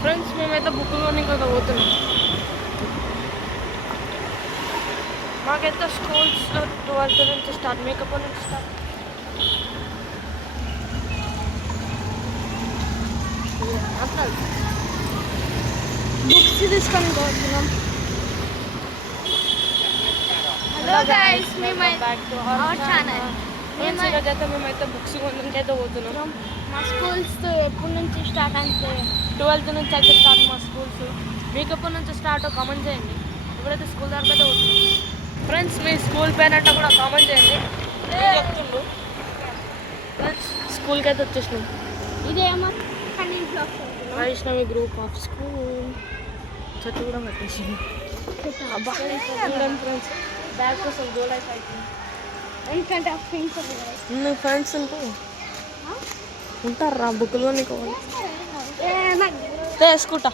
Friends మేమైతే బుక్లోని కదా పోతున్నాం. మాకైతే స్కూల్స్లో 12th నుంచి స్టార్ట్, మేకప్ నుంచి స్టార్ట్. బుక్స్ తీసుకొని పోతున్నాం. Hello guys, back to our channel. మేమైతే బుక్స్ కొనడానికి అయితే పోతున్నాం. మా స్కూల్స్ ఎప్పటి నుంచి స్టార్ట్ అంటే 12th నుంచి అయితే స్టార్ట్ మా స్కూల్స్. మీకు ఎప్పటి నుంచి స్టార్ట్ కామెంట్ చేయండి. ఇప్పుడైతే స్కూల్ దాకా అయితే పోతున్నాం. ఫ్రెండ్స్ మీ స్కూల్ పేరంట కూడా కామెంట్ చేయండి. చెప్తుండు ఫ్రెండ్స్ స్కూల్కి అయితే వచ్చేసినాం. ఇదేమో వైష్ణవి గ్రూప్ ఆఫ్ స్కూల్ చెట్టు కూడా పెట్టేసింది. ఫ్రెండ్స్ బ్యాగ్ కోసం గోల్ అయితే అవుతుంది. ఎందుకంటే నువ్వు ఫ్రెండ్స్ ఉంటారా బుక్లో నీకు వేసుకుంటా.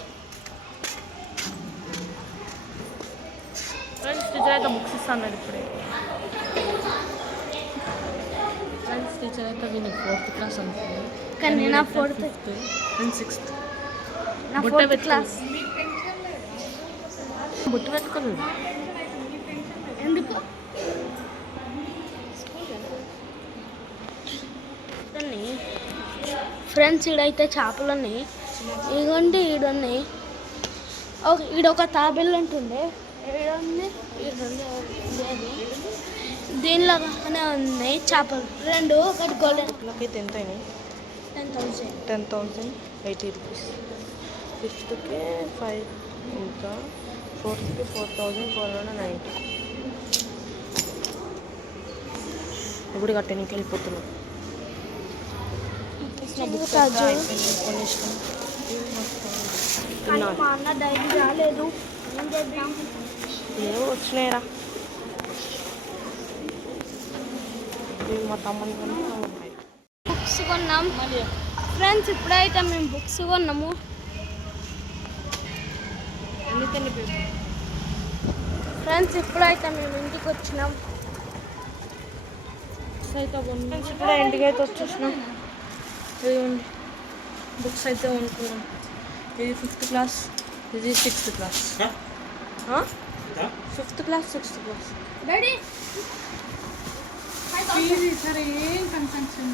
ఫ్రెండ్స్ టీచర్ అయితే బుక్స్ ఇస్తాను ఇప్పుడే. ఫ్రెండ్స్ టీచర్ అయితే విని 4th క్లాస్ అనుకుంది, కానీ నా 4th అండ్ 6th. నా 4th క్లాస్. బుట్టు పెట్టుకోలేదు ఎందుకు? ఫ్రెండ్స్ ఈడైతే చేపలు ఉన్నాయి. ఇదిగోండి ఈడున్నాయి. ఈడొక తాబేలు ఉంటుండే, ఈడుంది దీనిలాగానే ఉన్నాయి చేపలు రెండు. ఒకటి గోల్డెన్. అయితే ఎంత అయినాయి? 10,000. 10,080 రూపీస్. 5th 5, ఇంకా 4th 4,490. ఇప్పుడు కట్టడానికి వెళ్ళిపోతున్నాం. కానీ మా అన్న డైలీ రాలేదు, ఏం చేద్దాం? ఏవో వచ్చినాయిరా. మా తమ్ముని బుక్స్ కొన్నాం ఫ్రెండ్స్. ఇప్పుడైతే మేము బుక్స్ కొన్నాము. ఫ్రెండ్స్ ఇప్పుడైతే మేము ఇంటికి వచ్చినాం. ఇప్పుడే ఇంటికి అయితే వచ్చేసినాం. ఇదిగోండి బుక్స్ అయితే కొనుక్కున్నాం. ఇది 5th క్లాస్, ఇది 6th class. 5th class 6th class. Daddy సరే ఏం కన్సంక్షన్